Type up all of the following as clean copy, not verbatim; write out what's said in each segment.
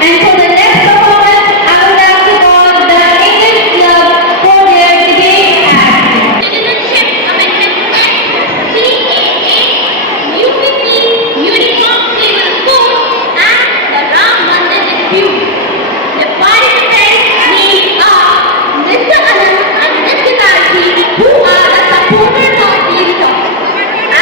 And for the next performance, I would like to call the English Club for their debate act. Citizenship Amendment Act, CAA, UPC, Uniform Civil Code, and the Ram Mandir dispute. The participants named are Mr. Anand and Mr. Karthi, who are the supporters of these topics,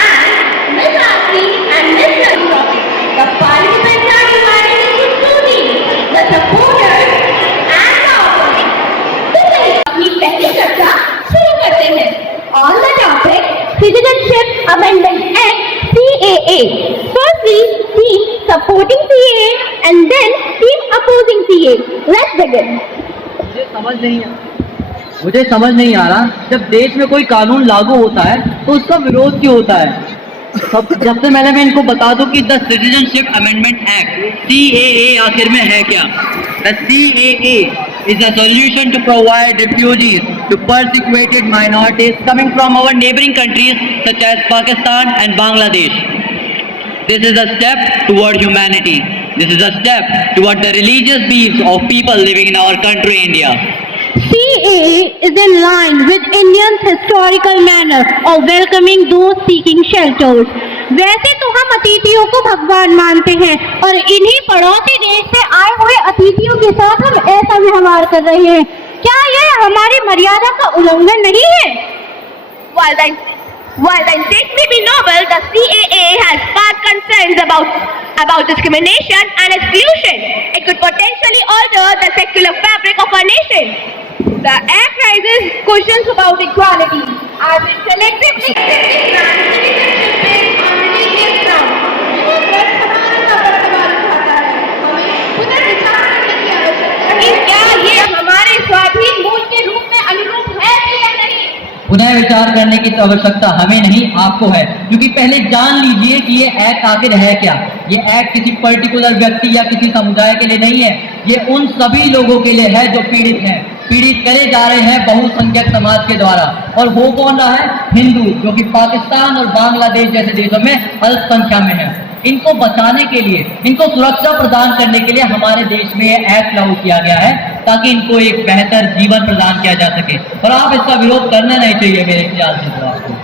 and Ms. Aarti and Mr. Topic. The participants are divided into two teams, the supporters and the opponents. तो चलिए अपनी पहली चर्चा शुरू करते हैं. On the topic Citizenship Amendment Act CAA. Firstly, team supporting CAA and then team opposing CAA. Let's begin. मुझे समझ नहीं आ रहा, जब देश में कोई कानून लागू होता है तो उसका विरोध क्यों होता है. सबसे पहले मैं इनको बता दूं कि the citizenship amendment act CAA आखिर में है क्या. The CAA is a solution to provide refugees to persecuted minorities coming from our neighboring countries such as Pakistan and Bangladesh. This is a step toward humanity. This is a step toward the religious beliefs of people living in our country, India. CAA is in line with India's historical manner of welcoming those seeking shelters. वैसे तो हम अतिथियों को भगवान मानते हैं और इन्हीं पड़ोसी देश से आए हुए अतिथियों के साथ हम ऐसा व्यवहार कर रहे हैं. क्या यह हमारी मर्यादा का उल्लंघन नहीं है? While the intent may be noble, the CAA has sparked concerns about discrimination and exclusion. It could potentially alter the secular fabric of our nation. The act raises questions about equality as it selectively grants citizenship based on religious grounds. कि क्या ये हमारे स्वाधीन मूल के रूप में अनुरूप है या नहीं? पुनः विचार करने की तो आवश्यकता हमें नहीं, आपको है. क्योंकि पहले जान लीजिए कि ये एक्ट आखिर है क्या. ये एक्ट किसी पर्टिकुलर व्यक्ति या किसी समुदाय के लिए नहीं है. ये उन सभी लोगों के लिए है जो पीड़ित हैं, पीड़ित करे जा रहे हैं बहुसंख्यक समाज के द्वारा. और वो कौन रहा है? हिंदू, जो कि पाकिस्तान और बांग्लादेश जैसे देशों में अल्पसंख्या में है. इनको बचाने के लिए, इनको सुरक्षा प्रदान करने के लिए हमारे देश में ये एक्ट लागू किया गया है ताकि इनको एक बेहतर जीवन प्रदान किया जा सके. और आप इसका विरोध करना नहीं चाहिए मेरे ख्याल से. तो आपको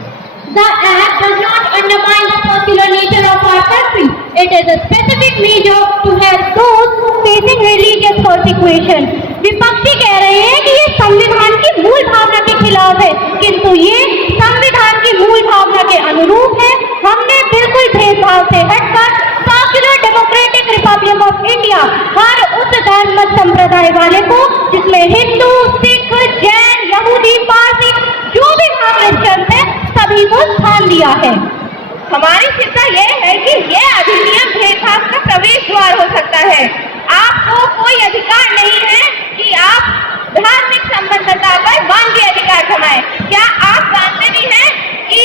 The act does not undermine the secular nature of our country. It is a specific measure to help those facing religious persecution. विपक्षी कह रहे हैं कि ये संविधान की मूल भावना के खिलाफ है, किंतु ये संविधान की मूल भावना के अनुरूप है. हमने बिल्कुल भेदभाव से हटकर secular democratic republic of India हर उस धर्म संप्रदाय वाले को, जिसमें हिंदू, सिख, जैन, यहूदी, पारसी, जो भी क्रिश्चियन है, सभी को स्थान दिया है. हमारी चिंता यह है कि यह अधिनियम भेदभाव का प्रवेश द्वार हो सकता है. आपको कोई अधिकार नहीं है कि आप धार्मिक संबद्धता पर मानवीय अधिकार जमाएं. क्या आप जानते भी हैं कि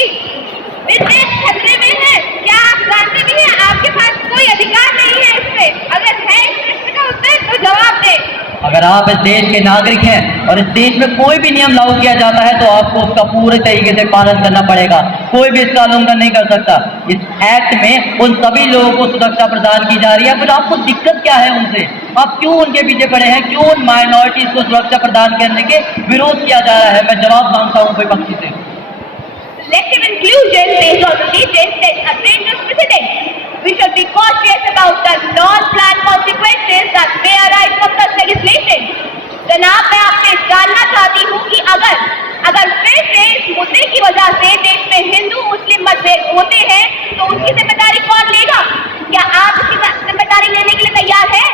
विदेश खतरे में है? क्या आप जानते भी हैं आपके पास कोई अधिकार नहीं है इस पे? अगर है इस प्रश्न का उत्तर तो जवाब दें. अगर आप इस देश के नागरिक हैं और इस देश में कोई भी नियम लागू किया जाता है तो आपको उसका पूरे तरीके से पालन करना पड़ेगा. कोई भी इसका उल्लंघन नहीं कर सकता. इस एक्ट में उन सभी लोगों को सुरक्षा प्रदान की जा रही है. फिर आपको दिक्कत क्या है उनसे? आप क्यों उनके पीछे पड़े हैं? क्यों उन माइनॉरिटीज को सुरक्षा प्रदान करने के विरोध किया जा रहा है? मैं जवाब मांगता हूँ विपक्षी से. Selective inclusion based on religion sets a dangerous precedent. We should be cautious about the non-planned consequences that may arise from such legislation. जनाब, मैं आपसे जानना चाहती हूँ कि अगर फिर से इस मुद्दे की वजह से देश में हिंदू मुस्लिम मतभेद होते हैं तो उसकी जिम्मेदारी कौन लेगा? क्या आप इसकी जिम्मेदारी लेने के लिए तैयार हैं?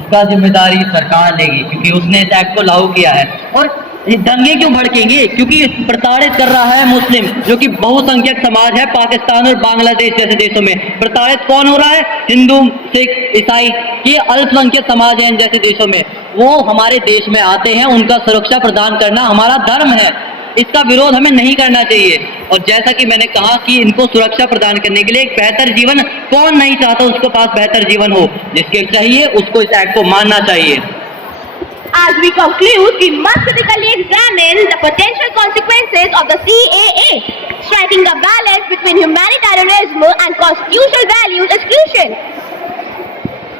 इसका जिम्मेदारी सरकार लेगी क्योंकि उसने इस एक्ट को लागू किया है. और ये दंगे क्यों भड़केंगे? क्योंकि प्रताड़ित कर रहा है मुस्लिम, जो कि बहुसंख्यक समाज है पाकिस्तान और बांग्लादेश जैसे देशों में. प्रताड़ित कौन हो रहा है? हिंदू, सिख, ईसाई, ये अल्पसंख्यक समाज है इन जैसे देशों में. वो हमारे देश में आते हैं, उनका सुरक्षा प्रदान करना हमारा धर्म है. इसका विरोध हमें नहीं करना चाहिए. और जैसा कि मैंने कहा कि इनको सुरक्षा प्रदान करने के लिए एक बेहतर जीवन, कौन नहीं चाहता उसके पास बेहतर जीवन हो? जिसके चाहिए उसको इस एक्ट को मानना चाहिए. As we conclude, we must critically examine the potential consequences of the CAA, striking a balance between humanitarianism and constitutional values exclusion.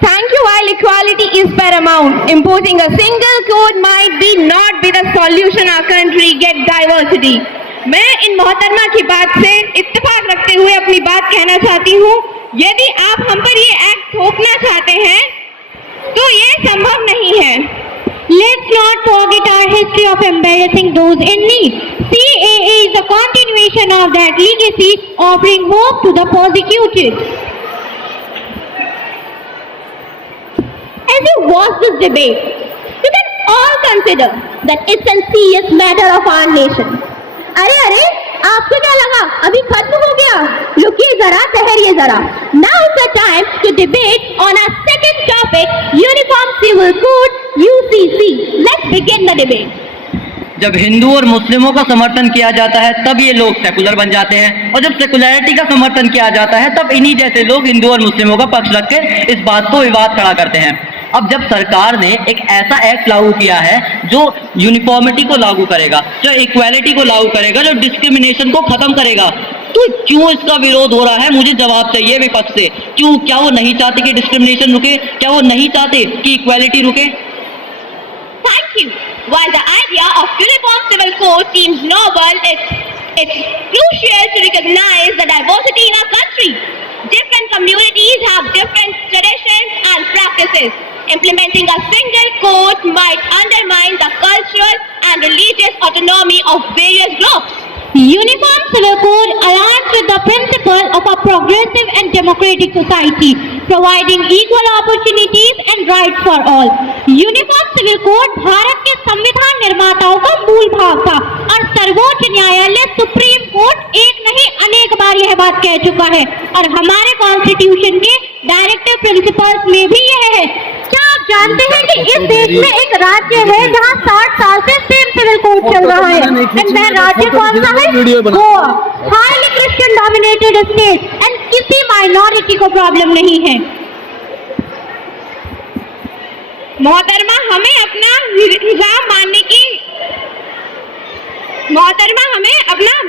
Thank you, Political equality is paramount. Imposing a single code might be not be the solution our country get diversity. मैं इन मोहतरमा की बात से इत्तेफाक रखते हुए अपनी बात कहना चाहती हूँ, यदि आप हम पर ये एक्ट थोपना चाहते हैं तो ये संभव नहीं है। Let's not forget our history of embarrassing those in need. CAA is a continuation of that legacy, offering hope to the persecuted. As you watch this debate, you can all consider that it's a serious matter of our nation. अरे आपको क्या लगा अभी खत्म हो गया? रुकिए जरा, ठहरिए जरा. Now is the time to debate on our second topic, Uniform Civil Code UCC. Let's begin the debate. जब हिंदू और मुस्लिमों का समर्थन किया जाता है तब ये लोग सेकुलर बन जाते हैं, और जब सेकुलरिटी का समर्थन किया जाता है तब इन्हीं जैसे लोग हिंदू और मुस्लिमों का पक्ष रखकर इस बात को विवाद खड़ा करते हैं। अब जब सरकार ने एक ऐसा एक्ट लागू किया है जो यूनिफॉर्मिटी को लागू करेगा, जो इक्वालिटी को लागू करेगा, जो डिस्क्रिमिनेशन को खत्म करेगा, तो क्यों इसका विरोध हो रहा है? मुझे जवाब चाहिए विपक्ष से। क्यों? क्या वो नहीं चाहते कि डिस्क्रिमिनेशन रुके? क्या वो नहीं चाहते कि इक्वालिटी रुके? Thank you. While the idea of uniform civil code seems novel, it's crucial to recognize the diversity in our country. Different communities have different traditions and practices. Implementing a single code might undermine the cultural and religious autonomy of various groups. Uniform Civil Code aligns with the principle of a progressive and democratic society, providing equal opportunities and rights for all. Uniform Civil Code Bharat के संविधान निर्माताओं का मूल भाव था, और सर्वोच्च न्यायालय सुप्रीम कोर्ट एक नहीं अनेक बार यह बात कह चुका है, और हमारे कॉन्स्टिट्यूशन के डायरेक्टिव प्रिंसिपल्स में भी यह है। क्या आप जानते हैं कि इस देश में एक राज्य है जहां 60 साल से सेम सिविल कोड चल रहा है, एंड वह राज्य कौन सा है? Goa, highly Christian dominated state, and किसी माइनॉरिटी को प्रॉब्लम नहीं है। मोहतरमा हमें अपना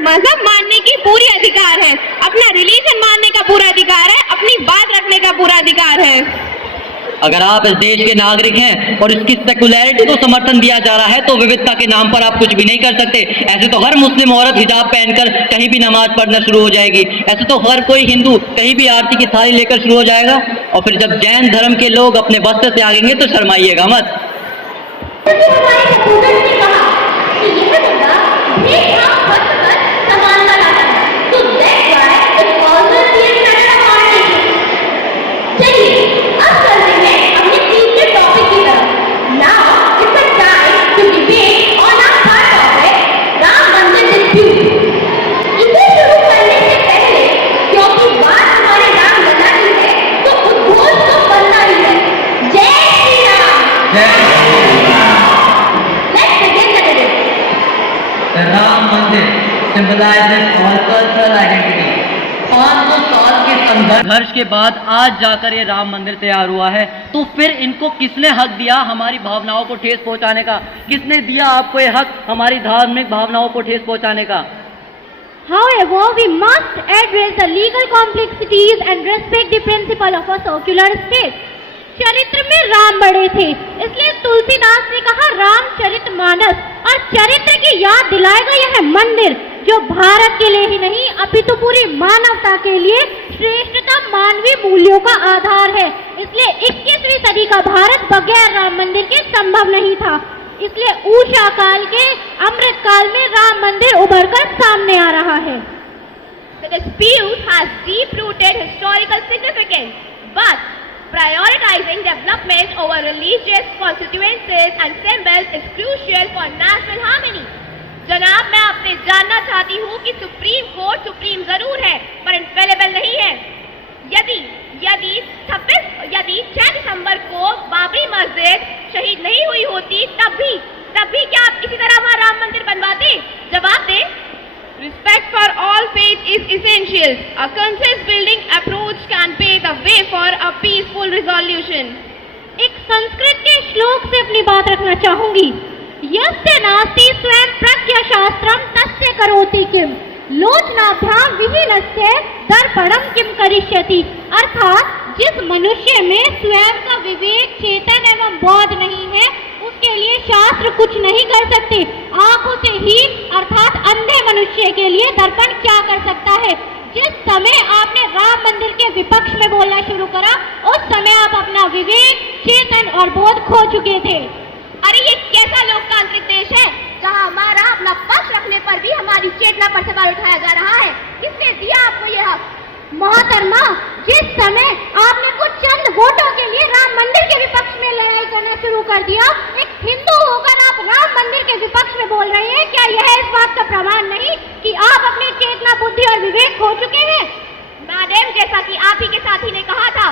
मजहब मानने की पूरी अधिकार है, अपना रिलीजन मानने का पूरा अधिकार है, अपनी बात रखने का पूरा अधिकार है। अगर आप इस देश के नागरिक हैं और इसकी सेकुलरिटी को समर्थन दिया जा रहा है तो विविधता के नाम पर आप कुछ भी नहीं कर सकते। ऐसे तो हर मुस्लिम औरत हिजाब पहनकर कहीं भी नमाज पढ़ना शुरू हो जाएगी, ऐसे तो हर कोई हिंदू कहीं भी आरती की थाली लेकर शुरू हो जाएगा, और फिर जब जैन धर्म के लोग अपने वस्त्र से आगेंगे तो शर्माइएगा मत। राम मंदिर सिंबलाइजेस आवर कल्चरल आइडेंटिटी। 500 साल के संघर्ष के बाद आज जाकर ये राम मंदिर तैयार हुआ है, तो फिर इनको किसने हक दिया हमारी भावनाओं को ठेस पहुंचाने का? किसने दिया आपको ये हक हमारी धार्मिक भावनाओं को ठेस पहुंचाने का? However, we must address the legal complexities and respect the principle of a secular state. चरित्र में राम बड़े थे, इसलिए तुलसीदास ने कहा रामचरितमानस, और चरित्र की याद दिलाएगा यह मंदिर, जो भारत के लिए ही नहीं अपितु पूरी मानवता के लिए श्रेष्ठतम मानवीय मूल्यों का आधार है। इसलिए 21वीं सदी का भारत बगैर राम मंदिर के संभव नहीं था। इसलिए ऊषा काल के अमृत काल में राम मंदिर उभरकर सामने आ रहा है। The dispute has deep-rooted historical significance, but prioritizing development over religious constituencies and symbols is crucial for national harmony. जनाब, मैं आपसे जानना चाहती हूँ कि सुप्रीम कोर्ट सुप्रीम जरूर है पर इनफेलेबल नहीं है। यदि 6 दिसंबर को बाबरी मस्जिद शहीद नहीं हुई होती तब भी क्या आप इसी तरह वहाँ राम मंदिर बनवाते? जवाब दें। Respect for all faith is essential. A consensus building approach can pave the way for a peaceful resolution. एक संस्कृत के श्लोक से अपनी बात रखना चाहूंगी। यस्य नास्ति स्वयं प्रज्ञा शास्त्रम तस्य करोति किम, लोचनाभ्याम विहीनस्य दर्पणम किम करिष्यति। अर्थात जिस मनुष्य में स्वयं का विवेक कुछ नहीं कर सकते। आंखों से हीन अर्थात अंधे मनुष्य के लिए दर्पण क्या कर सकता है। जिस समय आपने राम मंदिर के विपक्ष में बोलना शुरू करा, उस समय आप अपना विवेक, चेतन और बोध खो चुके थे। अरे ये कैसा लोकतांत्रिक देश है जहां हमारा अपना पक्ष रखने पर भी हमारी चेतना पर सवाल उठाया जा रहा है? किसने दिया आपको ये हक? मोहतरमा, जिस समय आपने कुछ चंद वोटों के लिए राम मंदिर के विपक्ष में लड़ाई करना शुरू कर दिया, एक हिंदू होकर आप राम मंदिर के विपक्ष में बोल रहे हैं, क्या यह इस बात का प्रमाण नहीं कि आप अपनी चेतना, बुद्धि और विवेक खो चुके हैं? मैडम, जैसा कि आप ही के साथी ने कहा था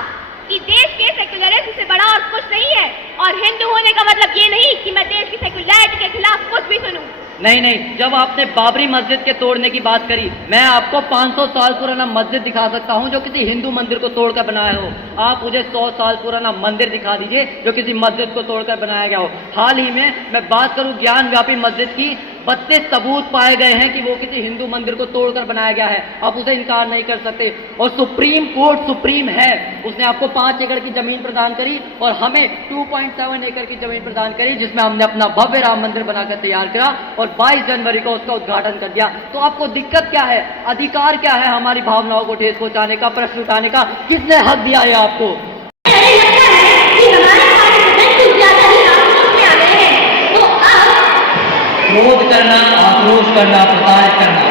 कि देश के सेक्युलरिज्म से बड़ा और कुछ नहीं है, और हिंदू होने का मतलब ये नहीं कि मैं देश की सेक्युलरिटी के खिलाफ कुछ भी सुनूं। नहीं, जब आपने बाबरी मस्जिद के तोड़ने की बात करी, मैं आपको 500 साल पुराना मस्जिद दिखा सकता हूं जो किसी हिंदू मंदिर को तोड़कर बनाया हो। आप मुझे 100 साल पुराना मंदिर दिखा दीजिए जो किसी मस्जिद को तोड़कर बनाया गया हो। हाल ही में मैं बात करूं ज्ञान व्यापी मस्जिद की, 32 सबूत पाए गए हैं कि वो किसी हिंदू मंदिर को तोड़कर बनाया गया है। आप उसे इनकार नहीं कर सकते। और सुप्रीम कोर्ट सुप्रीम है, उसने आपको 5 एकड़ की जमीन प्रदान करी और हमें 2.7 एकड़ की जमीन प्रदान करी, जिसमें हमने अपना भव्य राम मंदिर बनाकर तैयार करा और 22 जनवरी को उसका उद्घाटन कर दिया। तो आपको दिक्कत क्या है? अधिकार क्या है हमारी भावनाओं को ठेस पहुंचाने का, प्रश्न उठाने का? किसने हक दिया है आपको? क्रोध करना, आक्रोश करना, प्रताड़ित करना,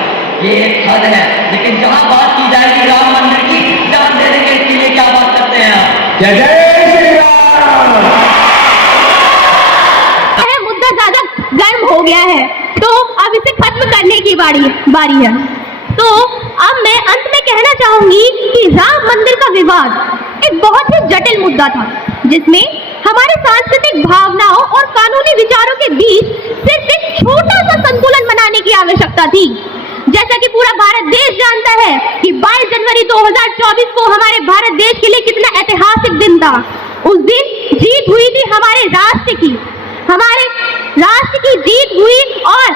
ये एक हद है। लेकिन जहां बात की जाएगी राम मंदिर की, जान दे देंगे इसके लिए क्या बात करते हैं आप? जय जय श्री राम। मुद्दा ज्यादा गर्म हो गया है, तो अब इसे खत्म करने की बारी है। तो अब मैं अंत में कहना चाहूंगी कि राम मंदिर का विवाद एक बहुत ही जटिल मुद्दा था, जिसमें हमारे सांस्कृतिक भावनाओं और कानूनी विचारों के बीच सिर्फ एक छोटा सा संतुलन बनाने की आवश्यकता थी। जैसा कि पूरा भारत देश जानता है कि 22 जनवरी 2024 को हमारे भारत देश के लिए कितना ऐतिहासिक दिन था। उस दिन जीत हुई थी हमारे राष्ट्र की जीत हुई, और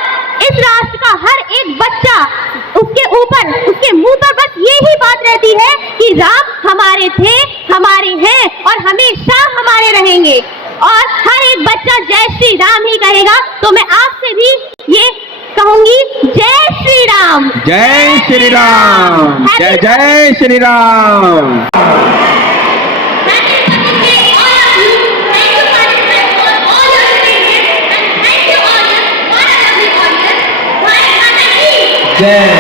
इस राष्ट्र का हर एक बच्चा, उसके मुंह पर बस यही बात रहती है कि राम हमारे थे, हमारे हैं और हमेशा हमारे रहेंगे, और हर एक बच्चा जय श्री राम ही कहेगा। तो मैं आपसे भी ये कहूंगी, जय श्री राम, जय श्री राम, जय जय श्री राम। जय